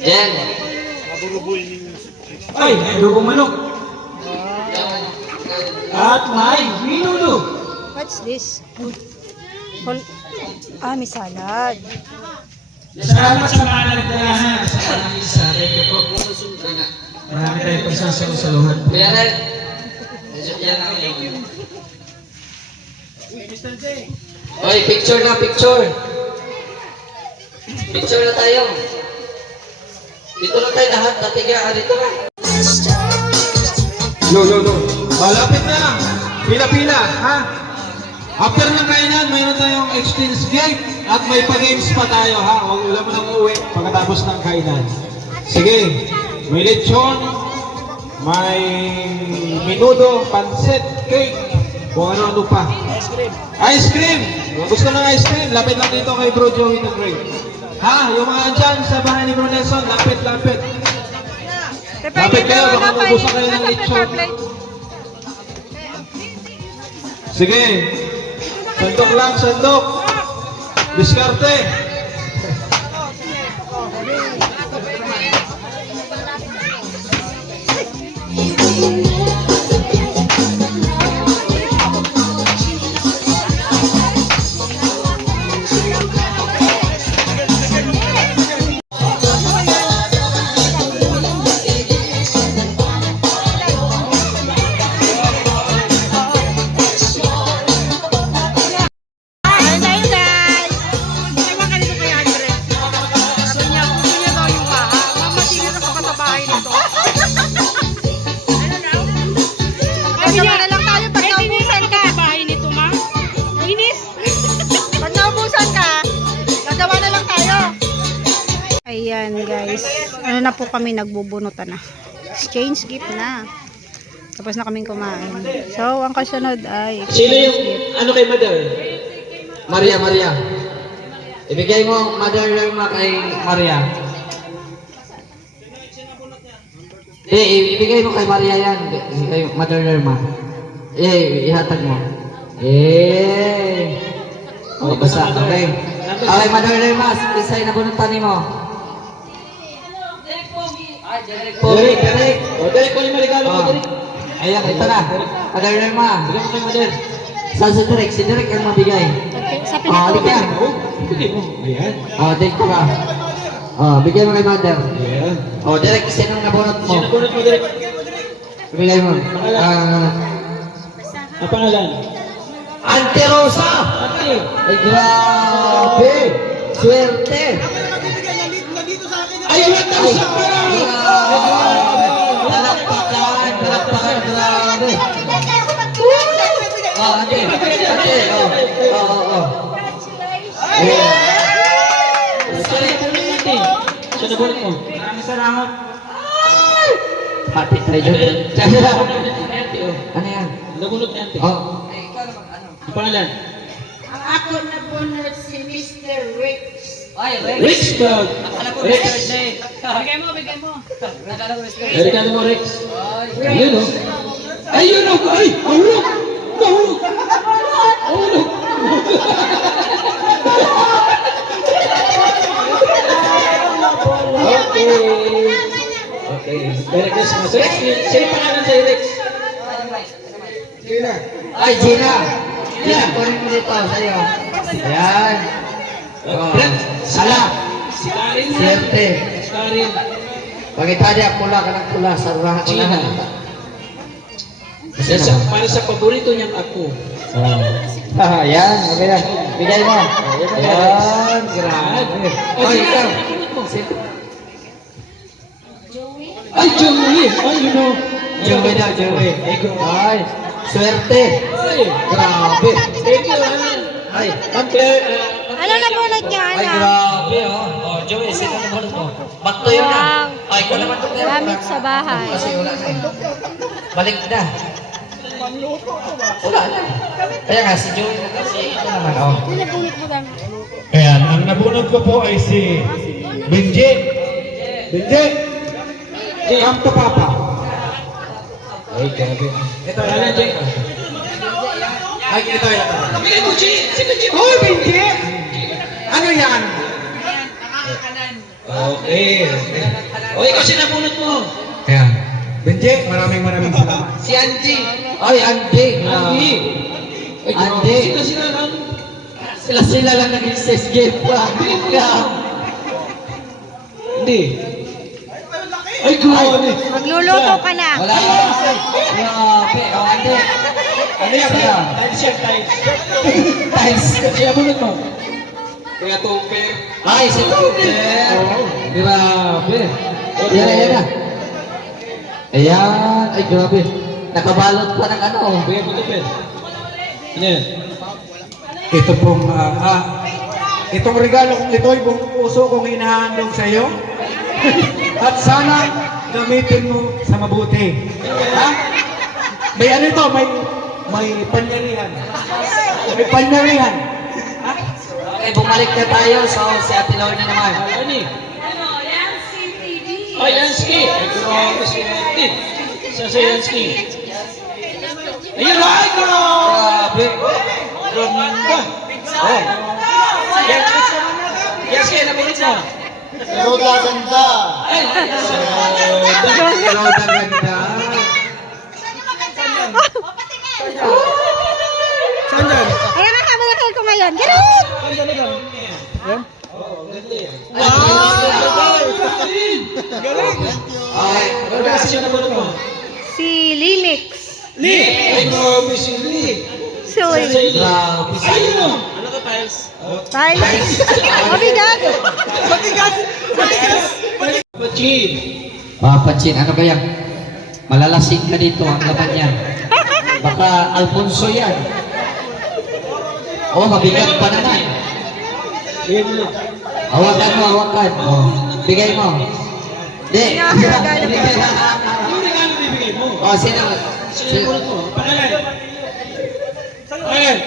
Jen. Ay, may adobong manok. At may minulo. What's this? May salad. Salamat sa mga nagdalahan sa kanisa. Thank you po. Marami tayong pagsasalusaluhan. Kuya Red. Yan ang yung... Oy, picture na, picture. Picture na tayo. Dito na tayo lahat. Natiga ka dito na. Yo. Malapit na. Pila-pila, ha? After ng kainan, mayroon tayong exchange game at may pa-games pa tayo, ha? Huwag ulam mo nang uuwi pagkatapos ng kainan. Sige, may lechon, may minudo, pancit, cake, kung ano-ano pa. Ice cream! Gusto ng ice cream? Lapit lang dito kay Bro Joey the Great. Ha? Yung mga dyan sa bahay ni Bro Nelson, lapit. Lapit kayo, baka mabusan kayo ng lechon. Sige. Sandok lang, sandok. Diskarte. Ayan guys, ano na po kami, nagbubunutan na. Exchange gift na. Tapos na kaming kumain. So, ang kasunod ay Sino exchange yung, gift. ano kay Mother? Maria. Ibigay mo, Mother Lerma kay Maria. Ibigay mo kay Maria yan. Kay Mother Lerma. Ihatag mo. O, basta. Okay. Okay, Mother Lerma. Isa'y nabunutan mo. Derek. Derek, ko yung regalo mo, Derek. Ayan, ito na. Mother Lerma. Bigyan mo kay Mother. Saan si Derek? Si Derek ang mabigay. Sa Halika. pinatuloy. Bigyan mo. Ayan. Thank you ka. Bigay mo kay Mother. Ayan. Derek, sinong nabunot mo? Sino bunot mo, Derek? Bigay mo. Ang pangalan? Auntie Rosa! Ate. Ay, grabe! Swerte! Ay, wala tayo sa parang! Palakpakan, grabe! Ate. Siya nabunot mo. Maraming salamat. Pati tayo dyan. Ano yan? Nabunot ni Ate. Ang pangalan? Ang ako nabunod si Mr. Rex. Rex Dog. Rex. Bigay mo. Regalo mo, Rex. Ayun o. Ayun o. Ay, mahulog. Okay. Merry Christmas. Rex, sino pangalan sa'yo, Rex? Gina. Ay, Gina! Gina, kunin mo dito sa'yo. Ayan. Sala. Si Karin. Swerte. Si Karin. Pagkita niya, pula ka ng pula sa ruha. Gina. Para sa paborito niyang ako. Ayan, okay na. Bigay mo. Ayan, grabe. Ay, ikaw. Ay, Joey! Ay, you know. Joey na, Joey. Ay, swerte. Grabe. Thank you, Alan. Ay, Ma'am Claire, Ano na bunot niya? ay, grabe, oh. Joey, sino naman mo? Ba't to yun na? Ay, ikaw naman to. Gamit sa bahay. Kasi wala na eh. Balik na. Wala na. Kaya nga, si Joey na kasi ito naman, oh. Ano na bunot mo gamit? Ayan, ang nabunod ko po ay si Benji. come to Papa. Ay, grabe. Ito, Alan, Jay. Ay, ito. Bigay mo, Jay. Sino Jay? Oh, Benji! Ano yan? Okay. O, ikaw sinabunot mo. Ayan. Benje, maraming salamat. Si Angie. Ay, Andy. Angie. Ay, Angie. Sila lang. Sila lang naging ses game pa. Hindi. Ay, grabe. Magluluto ka na. Wala. Grabe. Oh, Andy. Ano yan? Siya. Tiles yan, tiles. Tiles. Sinabunot mo. Kaya tope. Ay, si Tuter. Grabe. Yan na. Ayan. Ay, grabe. Nakabalot pa ng ano. Kaya mo tope. Ano yan? Ito pong, itong regalo kong ito ay buong puso kong inahandog sa iyo. At sana gamitin mo sa mabuti. Ha? May ano ito, may panyarihan. May panyarihan. Ha? Okay, bumalik na tayo. So, si Ate Lorna naman. Ano ni? Ay, Yansky. Ay, grabe si Yansky. Sa Yansky. Ayun, ay, grabe. Ganda. Oh. Yansky, nabunit mo. Pero gaganda. Ay, Hello, ganda. Ayan nga, kamalakal ko ngayon. Ganun! Okay. ano kasi siya nabunot mo? Si Limix. Ay, grabe si Lee. Sorry. Grabe. Ayun mo. Ano ka, Tiles? Tiles. Mabigat. Pachin. Papatsin, ano kaya? Malalasing ka dito ang laban niya. Baka Alfonso yan. Oh, mabigat pa naman. Ayun mo. Hawakan mo, hawakan. Oh, bigay mo. Di. Yung regalo ko. Yung regalo bibigay mo. Oh, sino? Sino nabunot mo? Pangalan. Pangalan.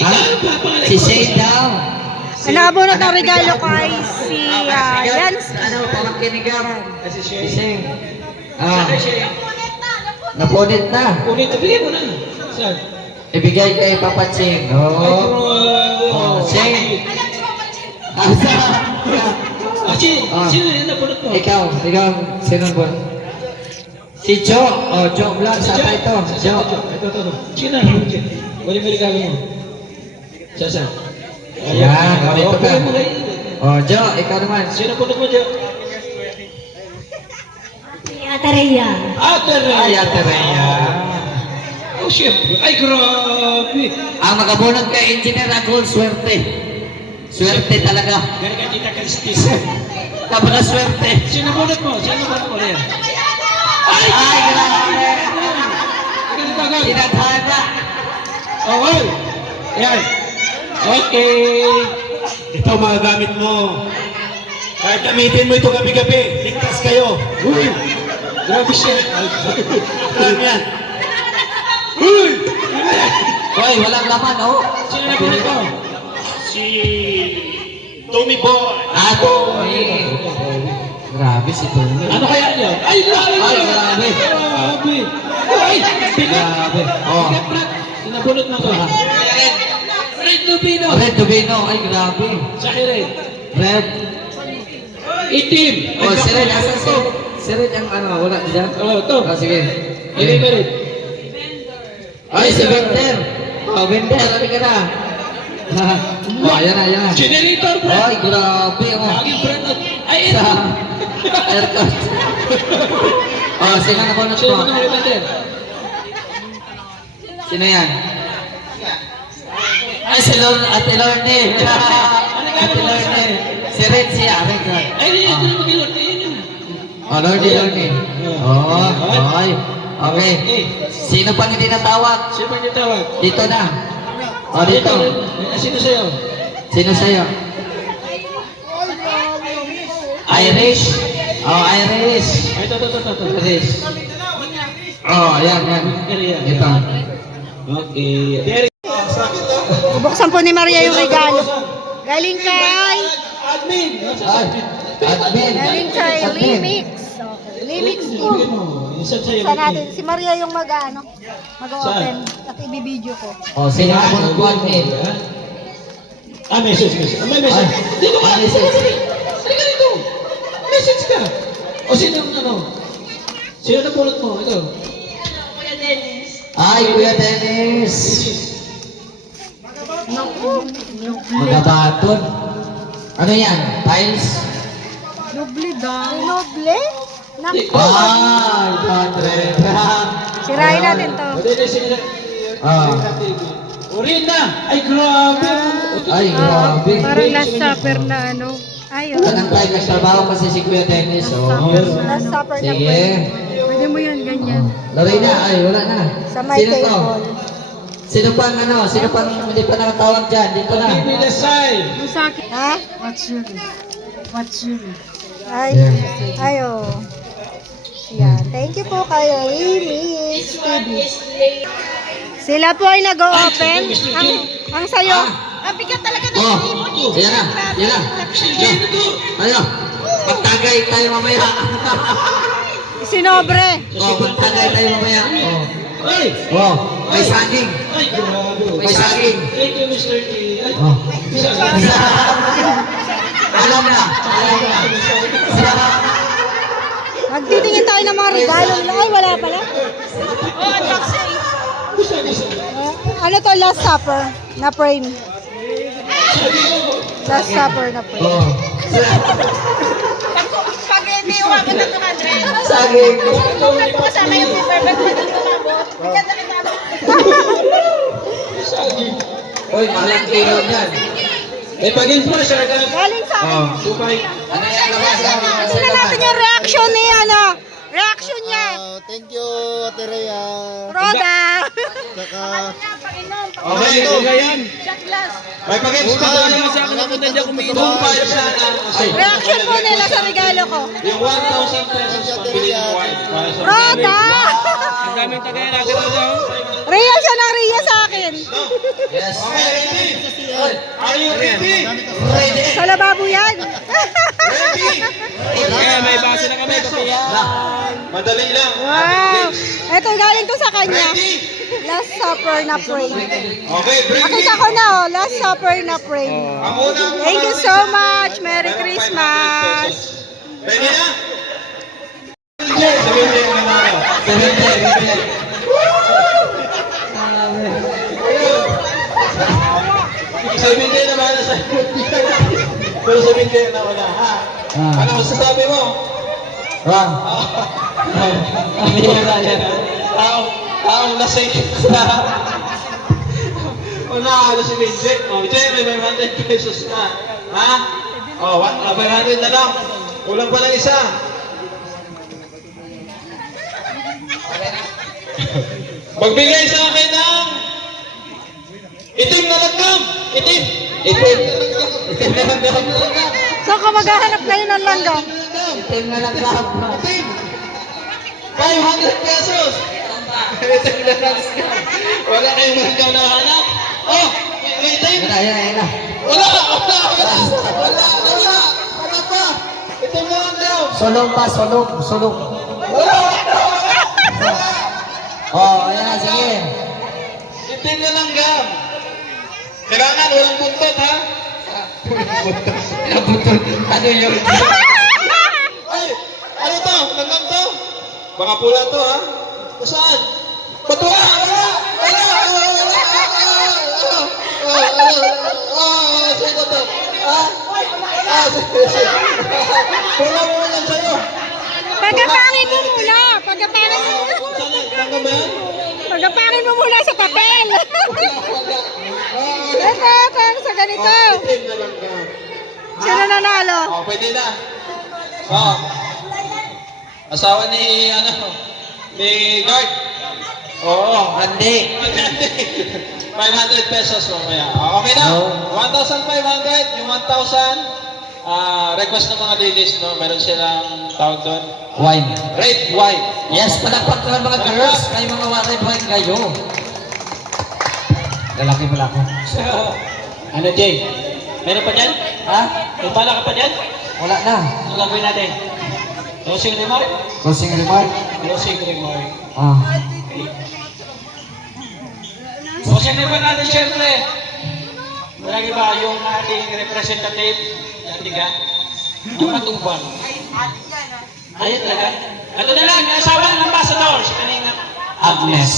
Ha? Si Shane daw. Ang nakabunot ng regalo ko ay si Jans. Ano, pamangkin ni Gam. Kasi Si siya. Shane. Ah, Saan siya? napunit na. Ulit, bigay mo na. Saan? Ibigay kay Papatsin. Ay, Oh. grabe. Oh, Shane. Asa? Pachin. Ah. Sino yung nabunot mo? Ikaw, sino ba? Si Joe. Oh, Joe Vlog. Sa ito. Joe. Ito. Sino? Wala mo regalo mo. Saan? Ayan, oh, ito ka. bigay mo kayo. Oh, Joe, ikaw naman. Sino punot mo dyan? Ate Rhea. Ate Rhea. Ay, Ate Rhea. Oh, syempre. Ay, grabe. Ang magabunod kay Engineer Agol, swerte. Swerte talaga. Gari ka kita Kristis. Kapag swerte. Sino punot mo? Sino punot mo rin? Ay, grabe. Ganito agad. Tinatana. Okay. Yan. Okay. Ito mga gamit mo. Kahit gamitin mo ito gabi-gabi, ligtas kayo. Uy. Grabe siya. Alam yan. Hoy, walang laman, oh. Sino na punot mo? Si Tommy Boy. Ato. Grabe si Tony. Ano kaya yan? Ay, grabe. Ay, grabe. Grabe. Ay, bigat. Grabe. Oh. Bigat, Brad. Sinabunot mo to. Red Lupino. Red Dubino. Ay, grabe. Sa Red. Red. Itim. Oh, si Red. Asan si Red? Si Red ang ano, wala dyan. Oh, ito. Oh, sige. Ibig mo rin. Ay, si Bender. Oh, Bender. Sabi ka na. Oh, ayan na. Generator, bro. Ay, grabe. Oh. Laging brand up. Ay, ito. Sa aircon. Oh, sino na bonus Sino mo? mo nang rebender? Sino yan? Ay, si Ate Lorne. Ate Lorne. Si Red siya. Red. Ay, ito na mag-ilot. Ayun yun. Oh, Lorne. Oh, ay. Okay. Sino pang hindi natawag? Sino pa niyo tawag? Dito na. Oh, dito. Sino sa'yo? Sino sa'yo? Irish. Oh, Irish. Ay, ito. Irish. Oh, yan. Ito. Okay. Derek. Buksan po ni Maria yung regalo. Galing kay... Admin. Ay, admin. Galing kay Admin. Limix. Okay. Limix po. Isa sa'yo. Saan natin? Si Maria yung mag-open at ibibideo ko. Oh, sino ang bunot mo, admin? Ah, message. May message. Dito ka. Message. Halika. Ayos ka. O sino ang ano? Sino na pulot mo? Ito. Kuya Dennis. Ay, Kuya Dennis. Magabaton. Ano yan? Tiles? Noble daw. Noble? Naku. Ay, padre. Sirain natin to. O dito sino? Ah. Urin na! Ay, grabe! Ay, grabe. Parang last supper na ano. Ayun. Anong tayo nagtrabaho kasi si Kuya Dennis, oh. Last supper na Sige. po. Pwede mo yan ganyan. Lorena, ay, wala na. Sa my Sino to? table. Sino pang ano? Sino pang hindi pa nakatawag dyan? Dito na. Give me the sign! Ha? What's your Ay, ayo. Yan. Thank you po kayo, Miss Phoebe. Sila po ay nag-o-open. Ang sayo. Ang bigat talaga ng Oh, ibon. yan na. Yan na. Ano? Magtagay tayo mamaya. Sinobre. Oh, magtagay tayo mamaya. Oh. Ay! Oh, may saging. Ay, grabe! May saging. Thank you, Mr. T. Ay, Oh. Alam na. Alam na. Magtitingin tayo ng mga regalo nila. Ay, wala pala. Oh, unboxing. Ano to? Last supper na frame. Last supper na frame. Oh. Pag hindi umabot ng 200. Saging. Kung kasama yung paper bag na hindi umabot. Bigat na kita. Uy, malang kilo niyan. may pag-ins mo, sir. Galing sa akin. Supay. Ano yan naman? Tingnan natin yung reaction ni ano. Reaction niya. Thank you, Ate Rhea. Roda. Saka, Okay, okay yan. Shot glass. May pag-ins ka doon. Supay siya na. Ay, Reaction po nila sa regalo ko. yung 1,000 pesos pambili ng wine. Para sa Roda. Ang daming tagay natin daw. Ria siya ng Ria sa akin. Yes. Okay, ready? Are you ready? Ready. Sa lababo yan. Ready? Okay, may base na kami. Madali lang. Wow. Ito galing to sa kanya. Ready? Last supper na frame. Okay, bring Nakita ko na oh. Last supper na frame. Ang unang Thank you so much. Merry Christmas. Ready na? Sabihin niyo yung nanalo. Sabihin niyo na bahala sa pero sabihin niyo na wala, ha? Ano masasabi mo? Wrong. Amira yan. Taong lasing sa... Una, si Vincent. Jerry, may 100 pesos na. Ha? 500 na lang. Kulang pa lang isa. Magbigay sa akin ng itim na langgam. Itim. Itim. Itim na langgam. So kung maghahanap kayo ng langgam. Itim na lang lahat. Itim. 500 pesos. Itim na langgam. Wala kayong langgam na hanap. Oh, may itim. Yan na, yan na, yan na. Wala pa. Itim na langgam. Sulong pa, sulong, sulong. Wala. Oh, ayan na, sige. Itim na langgam. Kailangan walang buntot, ha? Ano yun? Ay, ano to? Langgam to? Baka pula to, ha? Saan? Bato ka! Sino to? Pula mo yan sa'yo. Pagkapangin mo muna. Pagkapangin mo muna. Langgam ba yan? Pagkapangin mo muna sa papel. Ito, sa ganito. Itim na langgam. Sino nanalo? Pwede na. Asawa ni, ni Guard. Oo. Hindi. 500 pesos mamaya. Okay na. 1,500. Yung 1,000, request ng mga ladies, no? Meron silang tawag doon. Wine. Red wine. Yes, palakpak naman mga girls. May mga red wine kayo. Lalaki pala ako. Ano, Jay? Meron pa dyan? Ha? May bala ka pa dyan? Wala na. Ano gagawin natin? Closing remark? Closing remark. Closing remark. Ah. Closing remark natin, syempre. Lagi ba yung ating representative, yung tiga, ang matubang. Ayun talaga. Ito na lang, yung asawa ng ambassador, si kanina. Agnes.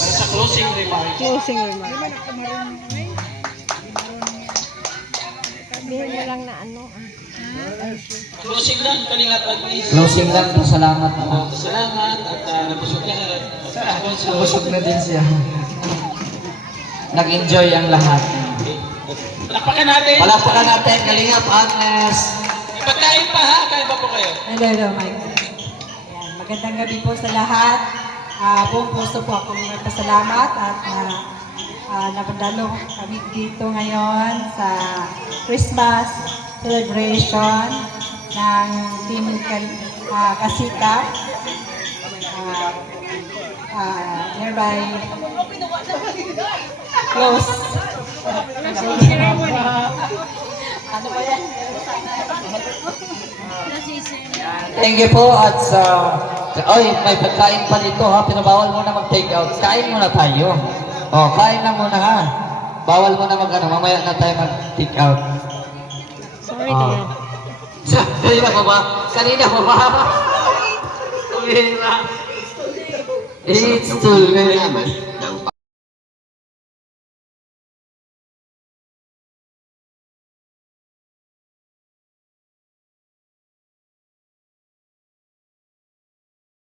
Para sa closing remarks. Closing remark. Closing lang, kalingat Agnes. Closing lang po, salamat po. Salamat at nabusog ka. Busog na din siya. Nag-enjoy ang lahat. Palakpakan natin. Palakpakan natin, Kalingap Agnes. Ipagkain pa ha, kaya ba po kayo? Hello, Mike. Ayan, magandang gabi po sa lahat. Buong puso po akong nagpasalamat at napadalo kami dito ngayon sa Christmas celebration ng Team Kasikap. Nearby close. Ano ba yan? Thank you po at sa... Oy, may pagkain pa dito ha. Pinabawal mo na mag-take out. Kain muna tayo. O, kain na muna ha. Bawal mo na mag-ano. Mamaya na tayo mag-take out. Sorry, Dayan. Kanina mo ba? Kanina mo ba? Tumira. It's too late.